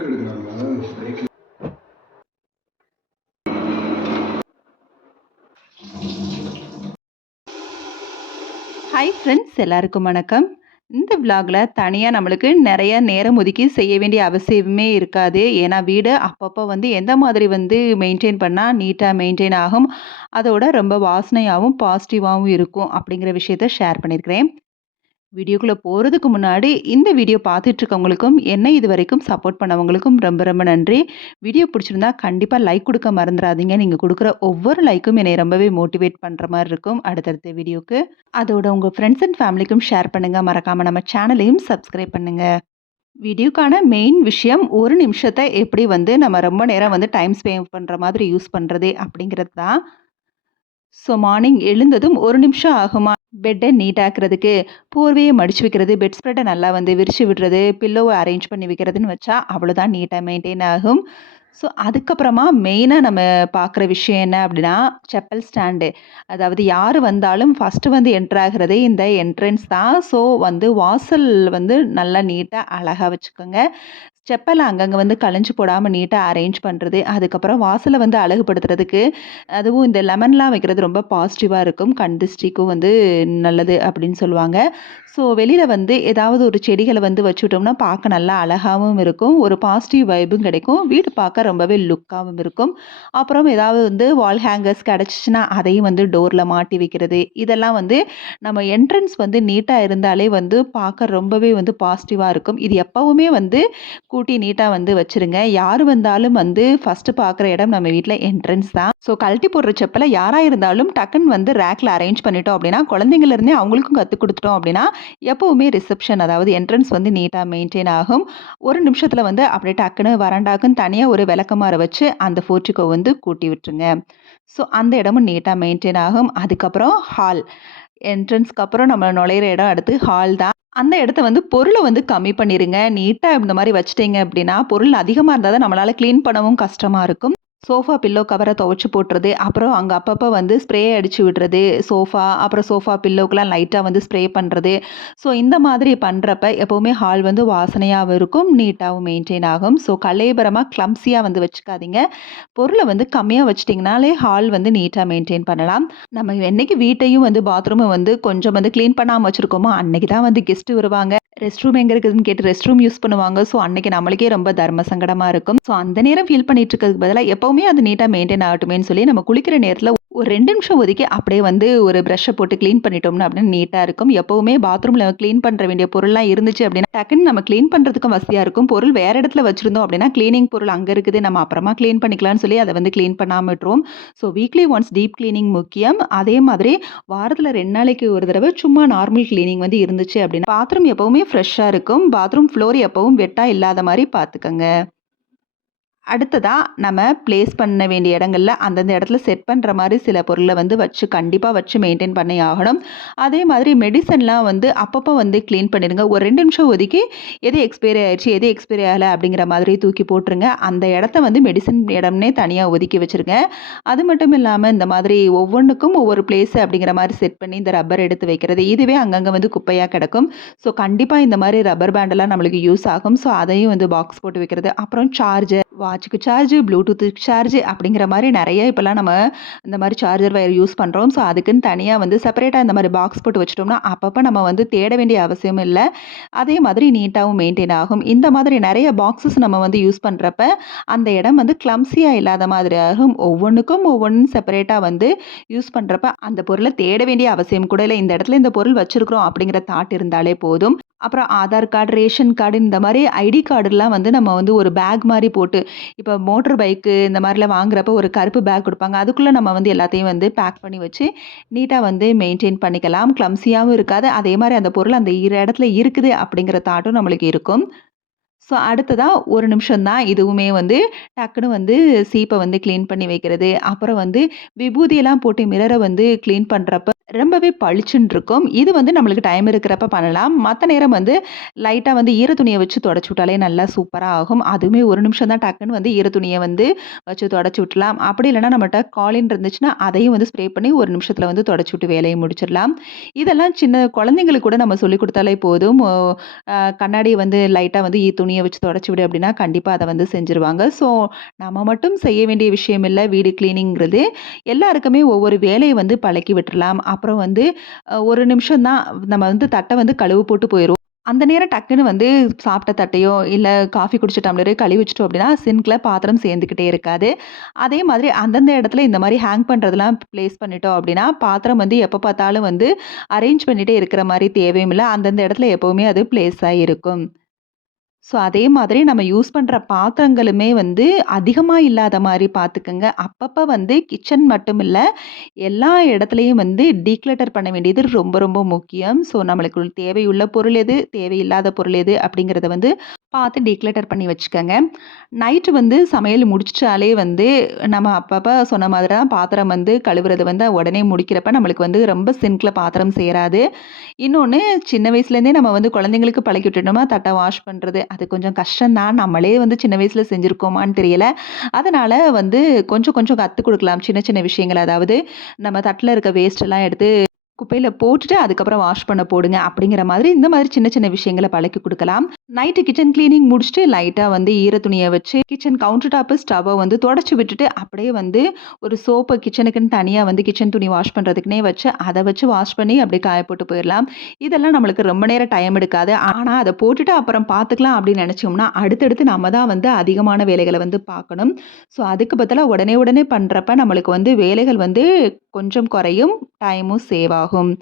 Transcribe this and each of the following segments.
Hi friends, எல்லாருக்கும் வணக்கம். இந்த விலாகில் தனியாக நம்மளுக்கு நிறைய நேரம் ஒதுக்கி செய்ய வேண்டிய அவசியமே இருக்காது. ஏன்னா வீடு அப்பப்போ எந்த மாதிரி மெயின்டைன் பண்ணால் நீட்டாக மெயின்டைன் ஆகும், அதோட ரொம்ப வாசனையாகவும் பாசிட்டிவாகவும் இருக்கும் அப்படிங்கிற விஷயத்த ஷேர் பண்ணியிருக்கிறேன். வீடியோக்குள்ளே போகிறதுக்கு முன்னாடி இந்த வீடியோ பார்த்துட்ருக்கவங்களுக்கும் என்ன இது வரைக்கும் சப்போர்ட் பண்ணவங்களுக்கும் ரொம்ப ரொம்ப நன்றி. வீடியோ பிடிச்சிருந்தா கண்டிப்பாக லைக் கொடுக்க மறந்துடாதீங்க. நீங்கள் கொடுக்குற ஒவ்வொரு லைக்கும் என்னை ரொம்பவே மோட்டிவேட் பண்ணுற மாதிரி இருக்கும் அடுத்தடுத்த வீடியோக்கு. அதோட உங்கள் ஃப்ரெண்ட்ஸ் அண்ட் ஃபேமிலிக்கும் ஷேர் பண்ணுங்கள். மறக்காமல் நம்ம சேனலையும் சப்ஸ்கிரைப் பண்ணுங்கள். வீடியோக்கான மெயின் விஷயம் ஒரு நிமிஷத்தை எப்படி நம்ம ரொம்ப நேரம் டைம் ஸ்பெண்ட் பண்ணுற மாதிரி யூஸ் பண்ணுறது அப்படிங்கிறது தான். ஸோ மார்னிங் எழுந்ததும் ஒரு நிமிஷம் ஆகுமா பெட்டை நீட்டாக்குறதுக்கு? போர்வையை மடித்து வைக்கிறது, பெட் ஸ்ப்ரெட்டை நல்லா விரித்து விடுறது, பில்லோவை அரேஞ்ச் பண்ணி வைக்கிறதுன்னு வச்சா அவ்வளோதான் நீட்டாக மெயின்டைன் ஆகும். ஸோ அதுக்கப்புறமா மெயினாக நம்ம பார்க்குற விஷயம் என்ன அப்படின்னா, செப்பல் ஸ்டாண்டு. அதாவது யார் வந்தாலும் ஃபஸ்ட்டு என்ட்ரு ஆகிறதே இந்த என்ட்ரன்ஸ் தான். ஸோ வாசல் நல்லா நீட்டாக அழகாக வச்சுக்கோங்க. செப்பல் அங்கங்கே களைஞ்சு போடாமல் நீட்டாக அரேஞ்ச் பண்ணுறது, அதுக்கப்புறம் வாசலை அழகுபடுத்துறதுக்கு அதுவும் இந்த லெமன்லாம் வைக்கிறது ரொம்ப பாசிட்டிவாக இருக்கும். கண் திருஷ்டிக்கும் நல்லது அப்படின்னு சொல்லுவாங்க. ஸோ வெளியில் ஏதாவது ஒரு செடிகளை வச்சுட்டோம்னா பார்க்க நல்லா அழகாகவும் இருக்கும், ஒரு பாசிட்டிவ் வைபும் கிடைக்கும், வீடு பார்க்க ரொம்பவே லுக்காகவும் இருக்கும். அப்புறம் ஏதாவது வால் ஹேங்கர்ஸ் கிடச்சிச்சின்னா அதையும் டோரில் மாட்டி வைக்கிறது, இதெல்லாம் நம்ம என்ட்ரன்ஸ் நீட்டாக இருந்தாலே பார்க்க ரொம்பவே பாசிட்டிவாக இருக்கும். இது எப்போவுமே கூட்டி நீட்டாக வச்சுருங்க. யார் வந்தாலும் ஃபஸ்ட்டு பார்க்குற இடம் நம்ம வீட்டில் என்ட்ரன்ஸ் தான். ஸோ கழட்டி போடுற செப்பலை யாராக இருந்தாலும் டக்குன்னு ரேக்கில் அரேஞ்ச் பண்ணிட்டோம் அப்படின்னா, குழந்தைங்கள்லேருந்தே அவங்களுக்கும் கற்றுக் கொடுத்துட்டோம் அப்படின்னா எப்போவுமே ரிசப்ஷன் அதாவது என்ட்ரன்ஸ் நீட்டாக மெயின்டைன் ஆகும். ஒரு நிமிஷத்தில் அப்படியே டக்குன்னு வராண்டாக்குன்னு தனியாக ஒரு விளக்கமாற வச்சு அந்த போர்ட்டிகோ கூட்டி விட்டுருங்க. ஸோ அந்த இடமும் நீட்டாக மெயின்டைன் ஆகும். அதுக்கப்புறம் ஹால், என்ட்ரன்ஸ்க்கு அப்புறம் நம்ம நுழையிற இடம் அடுத்து ஹால் தான். அந்த இடத்த பொருளை கம்மி பண்ணிடுங்க. நீட்டாக இந்த மாதிரி வச்சுட்டீங்க அப்படின்னா பொருள் அதிகமாக இருந்தால் தான் நம்மளால் க்ளீன் பண்ணவும் கஷ்டமாக இருக்கும். சோஃபா பில்லோ கவரை துவைச்சி போட்டுறது, அப்புறம் அங்கே அப்பப்போ ஸ்ப்ரே அடித்து விடுறது சோஃபா, அப்புறம் சோஃபா பில்லோக்கெலாம் லைட்டாக ஸ்ப்ரே பண்ணுறது. ஸோ இந்த மாதிரி பண்ணுறப்ப எப்போவுமே ஹால் வாசனையாகவும் இருக்கும், நீட்டாகவும் மெயின்டைன் ஆகும். ஸோ கலேபரமாக கிளம்ஸியாக வச்சுக்காதீங்க. பொருளை கம்மியாக வச்சிட்டிங்கனாலே ஹால் நீட்டாக மெயின்டைன் பண்ணலாம். நம்ம என்றைக்கு வீட்டையும் பாத்ரூமை கொஞ்சம் க்ளீன் பண்ணாமல் வச்சுருக்கோமோ அன்றைக்கி தான் கெஸ்ட்டு வருவாங்க. ரெஸ்ட் ரூம் எங்கே இருக்குதுன்னு கேட்டு ரெஸ்ட் ரூம் யூஸ் பண்ணுவாங்க. ஸோ அன்றைக்கி நம்மளுக்கே ரொம்ப தர்ம சங்கடமாக இருக்கும். ஸோ அந்த நேரம் ஃபீல் பண்ணிட்டு இருக்கிறதுக்கு பதிலாக எப்போவுமே அது நீட்டாக மெயின்டைன் ஆகட்டுமேன்னு சொல்லி நம்ம குளிக்கிற நேரத்தில் ஒரு 2 நிமிஷம் ஒதுக்கி அப்படியே ஒரு ப்ரஷ்ஷை போட்டு க்ளீன் பண்ணிட்டோம்னா அப்படின்னு நீட்டாக இருக்கும். எப்போவுமே பாத்ரூமில் க்ளீன் பண்ணுற வேண்டிய பொருள்லாம் இருந்துச்சு அப்படின்னா டக்குன்னு நம்ம க்ளீன் பண்ணுறதுக்கும் வசதியாக இருக்கும். பொருள் வேறு இடத்துல வச்சுருந்தோம் அப்படின்னா க்ளீனிங் பொருள் அங்கே இருக்குது, நம்ம அப்புறமா க்ளீன் பண்ணிக்கலாம்னு சொல்லி அதை க்ளீன் பண்ணாமல் விட்டுருவோம். So weekly once deep cleaning முக்கியம். அதே மாதிரி வாரத்தில் 2 நாளைக்கு ஒரு தடவை சும்மா நார்மல் க்ளீனிங் இருந்துச்சு அப்படின்னா பாத்ரூம் எப்போவுமே ஃப்ரெஷ்ஷாக இருக்கும். பாத்ரூம் ஃப்ளோர் எப்பவும் வெட்டாக இல்லாத மாதிரி பார்த்துக்கங்க. அடுத்ததாக நம்ம ப்ளேஸ் பண்ண வேண்டிய இடங்களில் அந்தந்த இடத்துல செட் பண்ணுற மாதிரி சில பொருளை வச்சு கண்டிப்பாக வச்சு மெயின்டைன் பண்ணி ஆகணும். அதே மாதிரி மெடிசன்லாம் அப்பப்போ க்ளீன் பண்ணிடுங்க. ஒரு 2 நிமிஷம் ஒதுக்கி எது எக்ஸ்பைரி ஆயிடுச்சு எது எக்ஸ்பைரி ஆகலை அப்படிங்கிற மாதிரி தூக்கி போட்டுருங்க. அந்த இடத்த மெடிசன் இடம்னே தனியாக ஒதுக்கி வச்சுருங்க. அது மட்டும் இல்லாமல் இந்த மாதிரி ஒவ்வொன்றுக்கும் ஒவ்வொரு பிளேஸ் அப்படிங்கிற மாதிரி செட் பண்ணி இந்த ரப்பர் எடுத்து வைக்கிறது, இதுவே அங்கங்கே குப்பையாக கிடக்கும். ஸோ கண்டிப்பாக இந்த மாதிரி ரப்பர் பேண்டெல்லாம் நம்மளுக்கு யூஸ் ஆகும். ஸோ அதையும் பாக்ஸ் போட்டு வைக்கிறது. அப்புறம் சார்ஜர், வாட்சுக்கு சார்ஜு, ப்ளூடூத்துக்கு சார்ஜு அப்படிங்கிற மாதிரி நிறைய இப்போல்லாம் நம்ம இந்த மாதிரி சார்ஜர் வயர் யூஸ் பண்ணுறோம். ஸோ அதுக்குன்னு தனியாக செப்பரேட்டாக இந்த மாதிரி பாக்ஸ் போட்டு வச்சிட்டோம்னா அப்பப்போ நம்ம தேட வேண்டிய அவசியமும் இல்லை. அதே மாதிரி நீட்டாகவும் மெயின்டைன் ஆகும். இந்த மாதிரி நிறைய பாக்ஸஸ் நம்ம யூஸ் பண்ணுறப்ப அந்த இடம் கிளம்ஸியாக இல்லாத மாதிரி ஆகும். ஒவ்வொன்றுக்கும் ஒவ்வொன்றும் செப்பரேட்டாக யூஸ் பண்ணுறப்ப அந்த பொருளை தேட வேண்டிய அவசியம் கூட இல்லை. இந்த இடத்துல இந்த பொருள் வச்சுருக்கிறோம் அப்படிங்கிற தாட் இருந்தாலே போதும். அப்புறம் ஆதார் கார்டு, ரேஷன் கார்டு, இந்த மாதிரி ஐடி கார்டுலாம் நம்ம ஒரு பேக் மாதிரி போட்டு, இப்போ மோட்டர் பைக்கு இந்த மாதிரிலாம் வாங்குறப்ப ஒரு கருப்பு பேக் கொடுப்பாங்க. அதுக்குள்ளே நம்ம எல்லாத்தையும் பேக் பண்ணி வச்சு நீட்டாக மெயின்டைன் பண்ணிக்கலாம். கிளம்ஸியாகவும் இருக்காது. அதே மாதிரி அந்த பொருள் அந்த இடத்துல இருக்குது அப்படிங்கிற தாட்டும் நம்மளுக்கு இருக்கும். ஸோ அடுத்ததாக ஒரு நிமிஷம் தான் இதுவுமே டக்குன்னு சீப்பை க்ளீன் பண்ணி வைக்கிறது. அப்புறம் விபூதியெல்லாம் போட்டு மிரரை க்ளீன் பண்ணுறப்ப ரொம்பவே பளிச்சுன்னு இருக்கும். இது வந்து நம்மளுக்கு டைம் இருக்கிறப்ப பண்ணலாம். மத்த நேரம் வந்து லைட்டா வந்து ஈர துணிய வச்சு தொடச்சு விட்டாலே நல்லா சூப்பரா ஆகும். அதுவுமே 1 நிமிஷம் தான் டக்குன்னு வந்து ஈர துணிய வந்து வச்சு தொடச்சு விட்டுறலாம். அப்படி இல்லன்னா நம்மட்ட காலின் இருந்துச்சுன்னா, அதையும் வந்து ஸ்ப்ரே பண்ணி 1 நிமிஷத்துல வந்து தொடச்சு விட்டு வேலைய முடிச்சிடலாம். இதெல்லாம் சின்ன குழந்தைங்களுக்கு கூட நம்ம சொல்லிக் குடுத்தாலே போதும். கண்ணாடிய வந்து லைட்டா வந்து துணிய வச்சு தொடச்சு விடு அப்படின்னா, கண்டிப்பா அத வந்து செஞ்சுருவாங்க. ஸோ நம்ம மட்டும் செய்ய வேண்டிய விஷயம் இல்ல வீடு கிளீனிங்கிறது. எல்லாருக்குமே ஒவ்வொரு வேலைய வந்து பழக்கி விட்டுறலாம். அப்புறம் வந்து 1 நிமிஷம் தான் நம்ம வந்து தட்ட வந்து கழுவ போட்டு போயிருவோம். அந்த நேரம் டக்குன்னு வந்து சாப்பிட்ட தட்டையோ, இல்ல காஃபி குடிச்ச டம்ளரையோ கழுவி வச்சுட்டோம் அப்படின்னா, சிங்க்ல பாத்திரம் சேர்ந்துக்கிட்டே இருக்காது. அதே மாதிரி அந்தந்த இடத்துல இந்த மாரி ஹேங் பண்றதெல்லாம் பிளேஸ் பண்ணிட்டோம் அப்படின்னா, பாத்திரம் வந்து எப்ப பார்த்தாலும் வந்து அரேஞ்ச் பண்ணிட்டே இருக்கிற மாரி தேவையும் இல்ல. அந்தந்த இடத்துல எப்பவுமே அது பிளேஸ் ஆயி இருக்கும். ஸோ, அதே மாதிரி நம்ம யூஸ் பண்ற பாத்திரங்களுமே வந்து அதிகமா இல்லாத மாரி பார்த்துக்கங்க. அப்பப்ப வந்து கிச்சன் மட்டும் இல்ல, எல்லா இடத்துலயும் வந்து டீக்ளட்டர் பண்ண வேண்டியது ரொம்ப ரொம்ப முக்கியம். ஸோ, நம்மளுக்கு தேவையுள்ள பொருள் எது, தேவையில்லாத பொருள் எது அப்படிங்கிறத வந்து பார்த்து டீக்ளட்டர் பண்ணி வச்சுக்கங்க. நைட்டு வந்து சமையல் முடிச்சுட்டாலே வந்து நம்ம அப்பப்ப சொன்ன மாதிரி தான் பாத்திரம் வந்து கழுவுறது வந்து உடனே முடிக்கிறப்ப நம்மளுக்கு வந்து ரொம்ப சிங்க்ல பாத்திரம் சேராது. இன்னொன்னு சின்ன வயசுலேருந்தே நம்ம வந்து குழந்தைங்களுக்கு பழக்கி விட்டுட்டோமா, தட்ட வாஷ் பண்றது. அது கொஞ்சம் கஷ்டம் தான். நம்மளே வந்து சின்ன வயசுல செஞ்சிருக்கோமான்னு தெரியல. அதனால வந்து கொஞ்சம் கொஞ்சம் கத்துக் குடுக்கலாம். சின்ன சின்ன விஷயங்கள். அதாவது நம்ம தட்டுல இருக்க வேஸ்ட் எல்லாம் எடுத்து குப்பையில போட்டுட்டு அதுக்கப்புறம் வாஷ் பண்ண போடுங்க. அப்படிங்கிற மாதிரி இந்த மாதிரி சின்ன சின்ன விஷயங்கள பழக்கி குடுக்கலாம். நைட்டு கிச்சன் கிளீனிங் முடிச்சுட்டு லைட்டா வந்து ஈர துணிய வச்சு கிச்சன் கவுண்டர் டாப்பு, ஸ்டவ்வ வந்து தொடச்சு விட்டுட்டு அப்படியே வந்து ஒரு சோப்பு கிச்சனுக்குன்னு தனியா வந்து கிச்சன் துணி வாஷ் பண்றதுக்குன்னே வச்சு, அத வச்சு வாஷ் பண்ணி அப்படியே காய போட்டு போயிரலாம். இதெல்லாம் நம்மளுக்கு ரொம்ப நேரம் டைம் எடுக்காது. ஆனா அத போட்டுட்டு அப்புறம் பார்த்துக்கலாம் அப்படின்னு நெனச்சோம்னா, அடுத்தடுத்து நம்ம தான் வந்து அதிகமான வேலைகள வந்து பார்க்கணும். ஸோ அதுக்கு பதிலா உடனே உடனே பண்றப்ப நம்மளுக்கு வந்து வேலைகள் வந்து கொஞ்சம் குறையும். டைமும் சேவ் ஆகும்.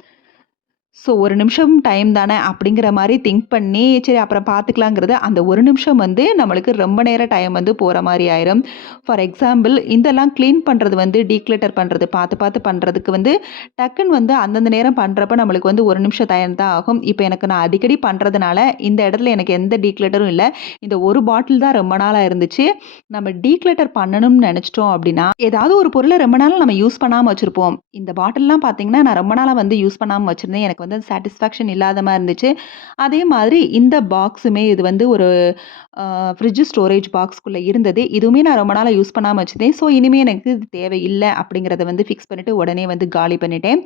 ஸோ 1 நிமிஷம் டைம் தானே அப்படிங்கிற மாரி திங்க் பண்ணி, சரி அப்புறம் பார்த்துக்கலாங்கிறது, அந்த 1 நிமிஷம் வந்து நம்மளுக்கு ரொம்ப நேரம் டைம் வந்து போற மாரி ஆயிரும். ஃபார் எக்ஸாம்பிள் இதெல்லாம் கிளீன் பண்றது வந்து டீக்ளட்டர் பண்றது பார்த்து பார்த்து பண்றதுக்கு வந்து டக்குன்னு வந்து அந்தந்த நேரம் பண்றப்ப நம்மளுக்கு வந்து 1 நிமிஷம் டைம் தான் ஆகும். இப்ப எனக்கு நான் அடிக்கடி பண்றதுனால, இந்த இடத்துல எனக்கு எந்த டீக்ளட்டரும் இல்ல. இந்த ஒரு பாட்டில் தான் ரொம்ப நாளா இருந்துச்சு. நம்ம டீக்ளட்டர் பண்ணணும்னு நெனச்சுட்டோம் அப்படின்னா, ஏதாவது ஒரு பொருள ரொம்ப நாளா நம்ம யூஸ் பண்ணாம வச்சிருப்போம். இந்த பாட்டில்லாம் பார்த்தீங்கன்னா, நான் ரொம்ப நாளா வந்து யூஸ் பண்ணாம வச்சிருந்தேன். எனக்கு வந்து சாட்டிஸ்ஃபேக்ஷன் இல்லாத மாரி இருந்துச்சு. அதே மாதிரி இந்த பாக்ஸுமே இது வந்து ஒரு ஃப்ரிட்ஜ் ஸ்டோரேஜ் பாக்ஸ்க்குள்ள இருந்தது. இதுவுமே நான் ரொம்ப நாளா யூஸ் பண்ணாம வச்சிருந்தேன். ஸோ, இனிமே எனக்கு இது தேவையில்ல அப்படிங்கிறத வந்து ஃபிக்ஸ் பண்ணிட்டு உடனே வந்து காலி பண்ணிட்டேன்.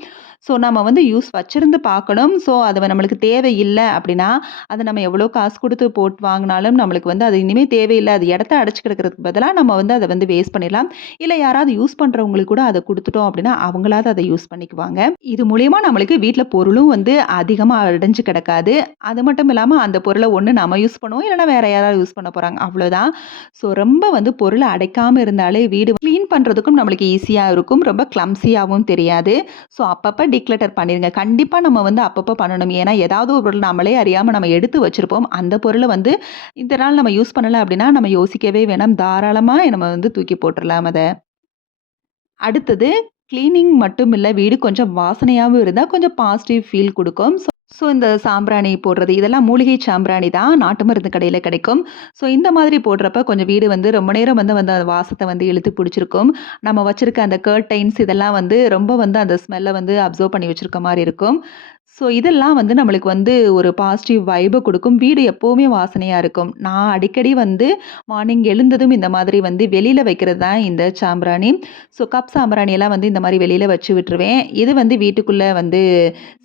ஸோ, நம்ம வந்து வச்சிருந்து பார்க்கணும். ஸோ, அது நம்மளுக்கு தேவையில்ல அப்படின்னா, அத நம்ம எவ்வளோ காசு குடுத்து போட்டு வாங்குனாலும் நம்மளுக்கு வந்து அது இனிமே தேவையில்ல. அது இடத்த அடைச்சு கிடக்கிறதுக்கு பதிலா நம்ம வந்து அத வந்து வேஸ்ட் பண்ணிடலாம். இல்ல யாராவது யூஸ் பண்றவங்களுக்கு கூட அத குடுத்துட்டோம் அப்படின்னா, அவங்களாவது அத யூஸ் பண்ணிக்குவாங்க. இது மூலியமா நம்மளுக்கு வீட்ல பொருளும் வந்து அதிகமா அடைஞ்சு கிடக்காது. அது மட்டும் இல்லாம அந்த பொருள ஒண்ணு நம்ம யூஸ் பண்ணுவோம். இல்லன்னா வேற யாராவது யூஸ் பண்ண போறாங்க. அவ்வளோதான். ஸோ ரொம்ப வந்து பொருள அடைக்காம இருந்தாலே வீடு கிளீன் பண்றதுக்கும் நம்மளுக்கு ஈஸியா இருக்கும். ரொம்ப கிளம்ஸியாவும் தெரியாது. ஸோ அப்பப்ப டிக்ளட்டர் பண்ணிருங்க. கண்டிப்பா நம்ம வந்து அப்பப்ப பண்ணணும். ஏன்னா ஏதாவது ஒரு பொருள் நம்மளே அறியாம நம்ம எடுத்து வச்சிருப்போம். அந்த பொருள வந்து இந்த நாள் நம்ம யூஸ் பண்ணல அப்படின்னா, நம்ம யோசிக்கவே வேணாம். தாராளமா நம்ம வந்து தூக்கி போட்டுறலாம் அத. அடுத்தது கிளீனிங் மட்டும் இல்ல, வீடு கொஞ்சம் வாசனையாவும் இருந்தா கொஞ்சம் பாசிட்டிவ் ஃபீல் குடுக்கும். ஸோ இந்த சாம்பிராணி போடுறது, இதெல்லாம் மூலிகை சாம்பிராணி தான். நாட்டு மருந்து கடையில கிடைக்கும். ஸோ இந்த மாதிரி போடுறப்ப கொஞ்சம் வீடு வந்து ரொம்ப நேரம் வந்து வந்து அந்த வாசத்த வந்து இழுத்து பிடிச்சிருக்கும். நம்ம வச்சிருக்க அந்த கர்டைன்ஸ் இதெல்லாம் வந்து ரொம்ப வந்து அந்த ஸ்மெல்ல வந்து அப்சர்வ் பண்ணி வச்சிருக்க மாரி இருக்கும். ஸோ இதெல்லாம் வந்து நம்மளுக்கு வந்து ஒரு பாசிட்டிவ் வைப குடுக்கும். வீடு எப்பவுமே வாசனையா இருக்கும். நான் அடிக்கடி வந்து மார்னிங் எழுந்ததும் இந்த மாதிரி வந்து வெளியில வைக்கிறது தான் இந்த சாம்பிராணி. ஸோ கப் சாம்பிராணி எல்லாம் வந்து இந்த மாரி வெளியில வச்சு விட்டுருவேன். இது வந்து வீட்டுக்குள்ள வந்து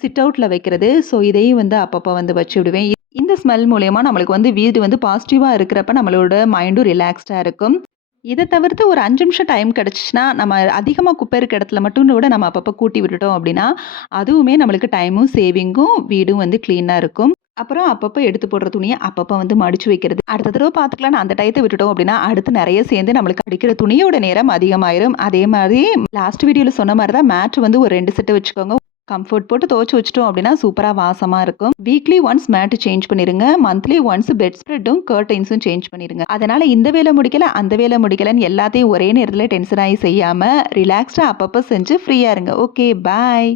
சிட் அவுட்ல வைக்கிறது. ஸோ இதையும் வந்து அப்பப்போ வந்து வச்சு விடுவேன். இந்த ஸ்மெல் மூலியமா நம்மளுக்கு வந்து வீடு வந்து பாசிட்டிவா இருக்கிறப்ப நம்மளோட மைண்டும் ரிலாக்ஸ்டா இருக்கும். இத தவிர்த்து ஒரு 5 நிமிஷம் டைம் கிடைச்சுச்சுன்னா, நம்ம அதிகமா குப்பை இருக்க இடத்துல மட்டும் கூட நம்ம அப்பப்போ கூட்டி விட்டுட்டோம் அப்படின்னா, அதுவுமே நம்மளுக்கு டைமும் சேவிங்கும், வீடும் வந்து கிளீனா இருக்கும். அப்புறம் அப்பப்போ எடுத்து போடுற துணிய அப்பப்போ வந்து மடிச்சு வைக்கிறது. அடுத்த தடவ பார்த்துக்கலாம்ன்னு அந்த டயத்த விட்டுட்டோம் அப்படின்னா, அடுத்து நெறைய சேர்ந்து நம்மளுக்கு அடிக்கிற துணியோட நேரம் அதிகமாயிரும். அதே மாரி லாஸ்ட் வீடியோல சொன்ன மாரி தான் மேட் வந்து ஒரு 2 செட்டு வச்சுக்கோங்க. கம்ஃபோர்ட் போட்டு துவச்சு வச்சுட்டோம் அப்படின்னா சூப்பரா வாசமா இருக்கும். வீக்லி ஒன்ஸ் மேட் சேஞ்ச் பண்ணிருங்க. மந்த்லி ஒன்ஸ் பெட் ஸ்ப்ரெட்டும் கர்டைன்ஸும் சேஞ்ச் பண்ணிருங்க. அதனால இந்த வேலை முடிக்கல, அந்த வேலை முடிக்கலன்னு எல்லாத்தையும் ஒரே நேரத்துல டென்ஷன் ஆகி செய்யாம ரிலாக்ஸ்டா அப்பப்போ செஞ்சு ஃப்ரீயா இருங்க. ஓகே, பாய்.